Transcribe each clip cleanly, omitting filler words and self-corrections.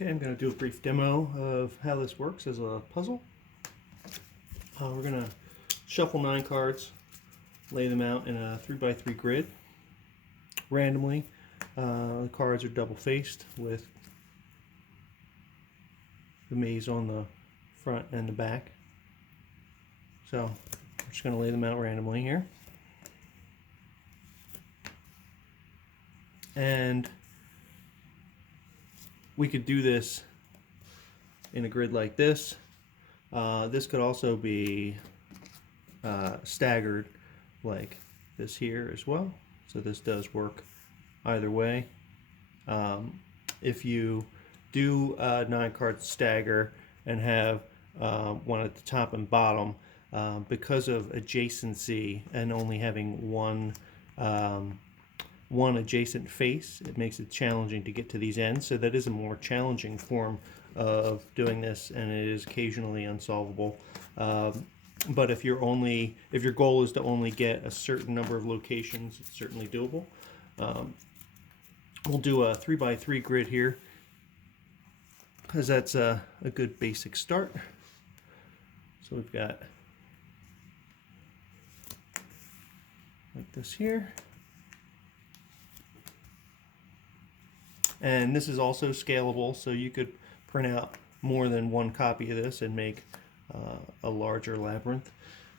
Okay, I'm going to do a brief demo of how this works as a puzzle. We're going to shuffle 9 cards, lay them out in a 3x3 grid randomly. The cards are double-faced with the maze on the front and the back. So I'm just going to lay them out randomly here. And we could do this in a grid like this. This could also be staggered like this here as well. So this does work either way. If you do 9 card stagger and have one at the top and bottom, because of adjacency and only having one adjacent face, it makes it challenging to get to these ends. So that is a more challenging form of doing this, and it is occasionally unsolvable. But if your goal is to only get a certain number of locations, it's certainly doable. We'll do a 3x3 grid here because that's a good basic start. So we've got like this here. And this is also scalable, so you could print out more than one copy of this and make a larger labyrinth.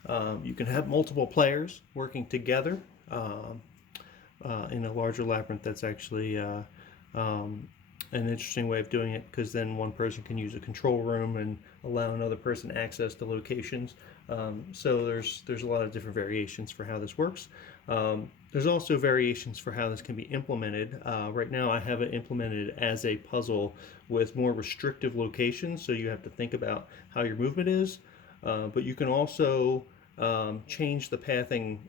You can have multiple players working together in a larger labyrinth. That's actually an interesting way of doing it, because then one person can use a control room and allow another person access to locations. So there's a lot of different variations for how this works. There's also variations for how this can be implemented. Right now I have it implemented as a puzzle with more restrictive locations, so you have to think about how your movement is. But you can also change the pathing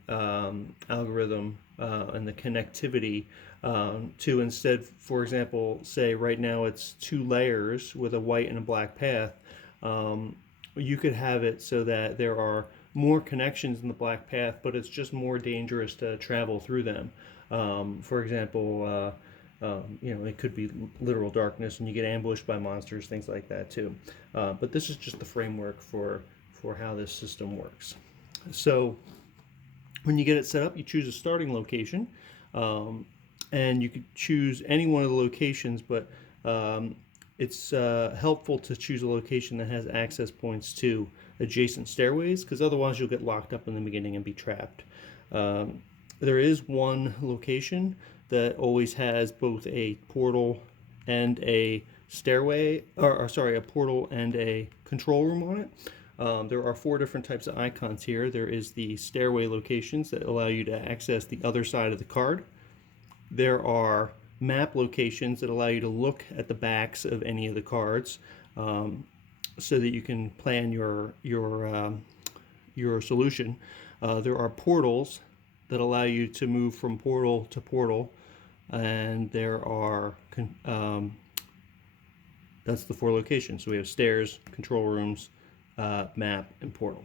algorithm and the connectivity to instead, for example, say right now it's 2 layers with a white and a black path. You could have it so that there are more connections in the black path, but it's just more dangerous to travel through them. For example, it could be literal darkness and you get ambushed by monsters, things like that too. But this is just the framework for how this system works. So when you get it set up, you choose a starting location, and you could choose any one of the locations, but it's helpful to choose a location that has access points to adjacent stairways, because otherwise you'll get locked up in the beginning and be trapped. There is one location that always has both a portal and a stairway, or sorry, a portal and a control room on it. There are 4 different types of icons here. There is the stairway locations that allow you to access the other side of the card. There are map locations that allow you to look at the backs of any of the cards, so that you can plan your solution. There are portals that allow you to move from portal to portal, and there are that's the 4 locations. So we have stairs, control rooms, map, and portal.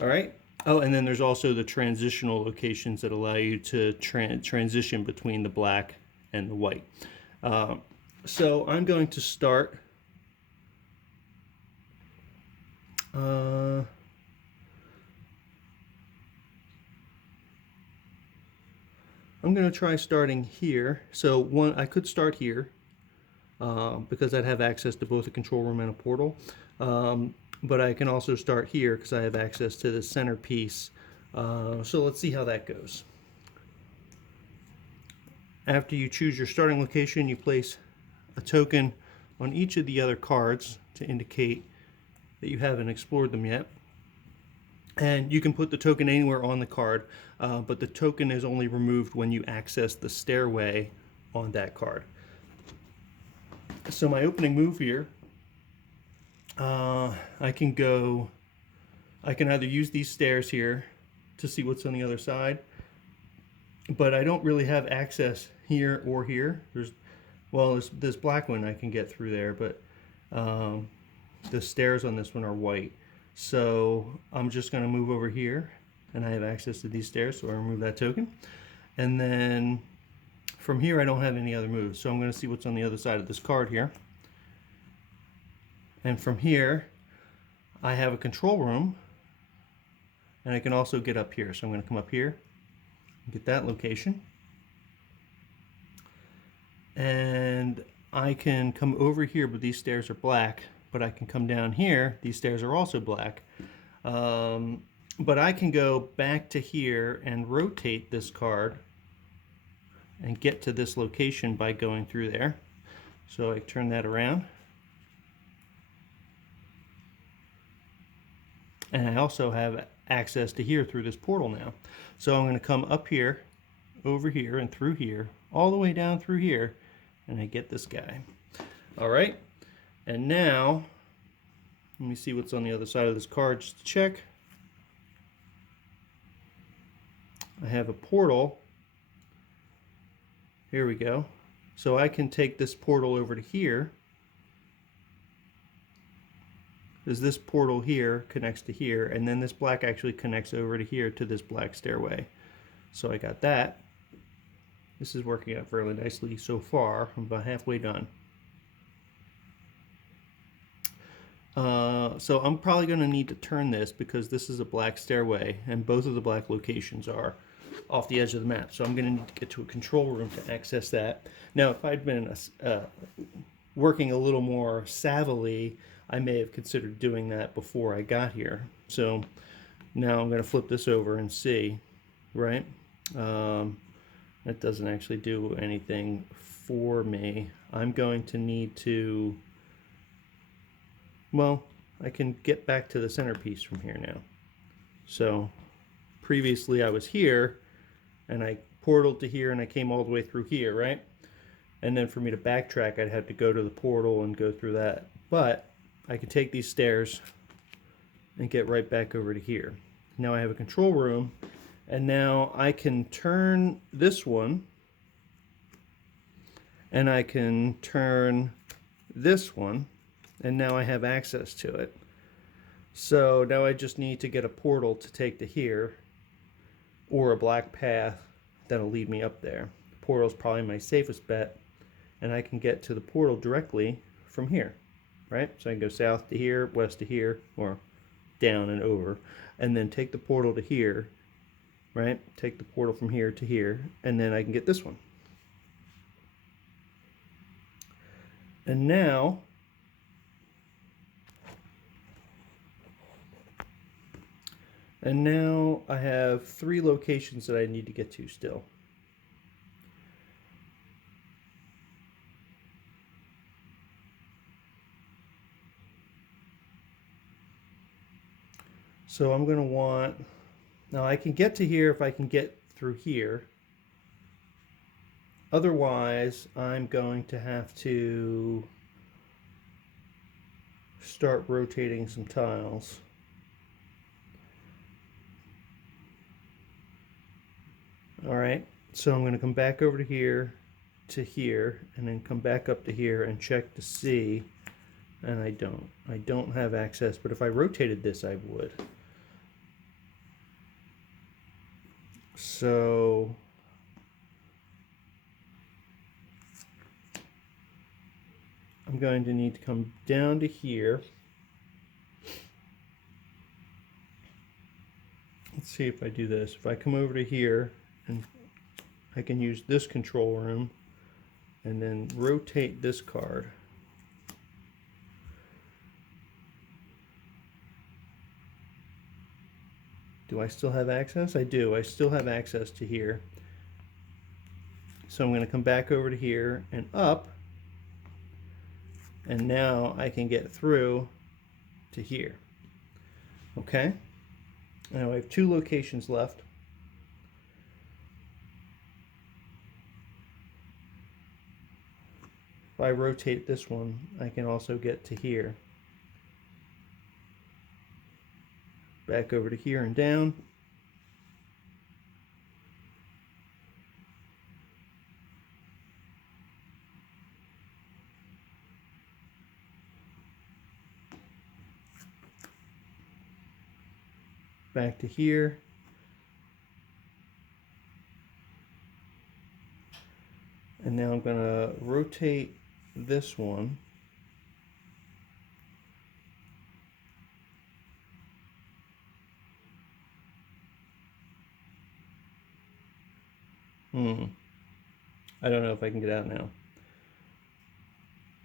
All right. Oh, and then there's also the transitional locations that allow you to transition between the black and the white. So I'm going to start. I'm going to try starting here. So I could start here because I'd have access to both a control room and a portal. But I can also start here because I have access to the centerpiece. So let's see how that goes. After you choose your starting location, you place a token on each of the other cards to indicate that you haven't explored them yet. And you can put the token anywhere on the card, but the token is only removed when you access the stairway on that card. So my opening move here, I can either use these stairs here to see what's on the other side, but I don't really have access here or here. There's this black one I can get through there, but the stairs on this one are white. So I'm just going to move over here, and I have access to these stairs, so I remove that token. And then from here I don't have any other moves, so I'm going to see what's on the other side of this card here. And from here, I have a control room, and I can also get up here. So I'm going to come up here, get that location. And I can come over here, but these stairs are black. But I can come down here, these stairs are also black. But I can go back to here and rotate this card and get to this location by going through there. So I turn that around. And I also have access to here through this portal now. So I'm going to come up here, over here, and through here, all the way down through here, and I get this guy. All right, and now, let me see what's on the other side of this card just to check. I have a portal. Here we go. So I can take this portal over to here, because this portal here connects to here, and then this black actually connects over to here to this black stairway. So I got that. This is working out fairly nicely so far. I'm about halfway done. So I'm probably going to need to turn this because this is a black stairway and both of the black locations are off the edge of the map. So I'm going to need to get to a control room to access that. Now, if I'd been working a little more savvily, I may have considered doing that before I got here. So now I'm going to flip this over and see, right? That doesn't actually do anything for me. I'm going to need to, well, I can get back to the centerpiece from here now. So previously I was here and I portaled to here and I came all the way through here, right? And then for me to backtrack, I'd have to go to the portal and go through that. But I can take these stairs and get right back over to here. Now I have a control room, and now I can turn this one, and I can turn this one, and now I have access to it. So now I just need to get a portal to take to here, or a black path that'll lead me up there. The portal's probably my safest bet, and I can get to the portal directly from here, right? So I can go south to here, west to here, or down and over, and then take the portal to here, right? Take the portal from here to here, and then I can get this one. And now I have 3 locations that I need to get to still. So I'm going to want, now I can get to here if I can get through here. Otherwise, I'm going to have to start rotating some tiles. All right, so I'm going to come back over to here, and then come back up to here and check to see, and I don't have access, but if I rotated this, I would. So I'm going to need to come down to here. Let's see if I do this. If I come over to here, and I can use this control room and then rotate this card. Do I still have access? I do. I still have access to here. So I'm going to come back over to here and up, and now I can get through to here. Okay? Now I have 2 locations left. If I rotate this one, I can also get to here. Back over to here and down. Back to here. And now I'm going to rotate this one I don't know if I can get out now.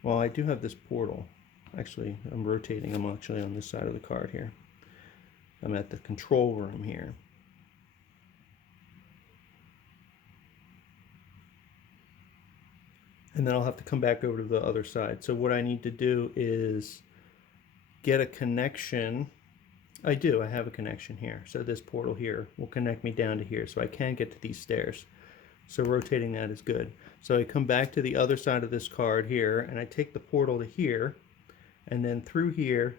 Well, I do have this portal. Actually, I'm rotating. I'm actually on this side of the card here. I'm at the control room here. And then I'll have to come back over to the other side. So what I need to do is get a connection. I have a connection here. So this portal here will connect me down to here, so I can get to these stairs. So rotating that is good. So I come back to the other side of this card here, and I take the portal to here, and then through here.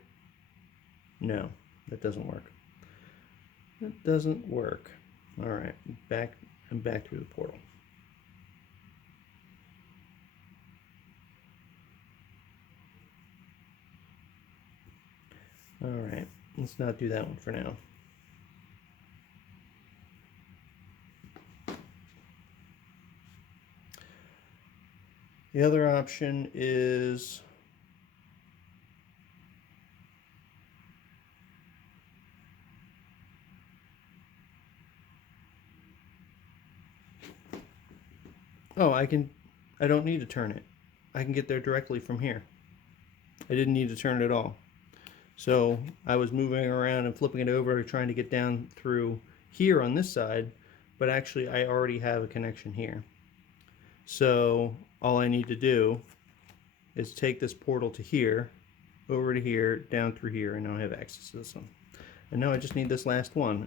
No, that doesn't work. That doesn't work. All right, I'm back through the portal. All right, let's not do that one for now. The other option is I don't need to turn it. I can get there directly from here. I didn't need to turn it at all. So I was moving around and flipping it over, trying to get down through here on this side, but actually I already have a connection here. So all I need to do is take this portal to here, over to here, down through here, and now I have access to this one. And now I just need this last one.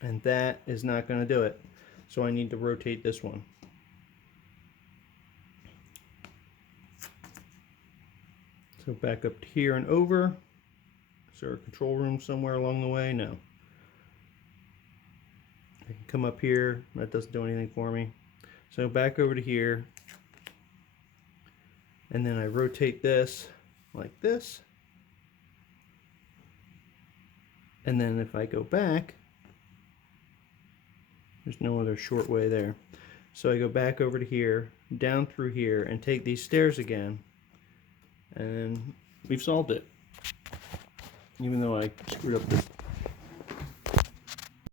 And that is not going to do it. So I need to rotate this one. So back up to here and over. Is there a control room somewhere along the way? No. I can come up here. That doesn't do anything for me. So back over to here. And then I rotate this like this. And then if I go back, there's no other short way there. So I go back over to here, down through here, and take these stairs again. And we've solved it. Even though I screwed up this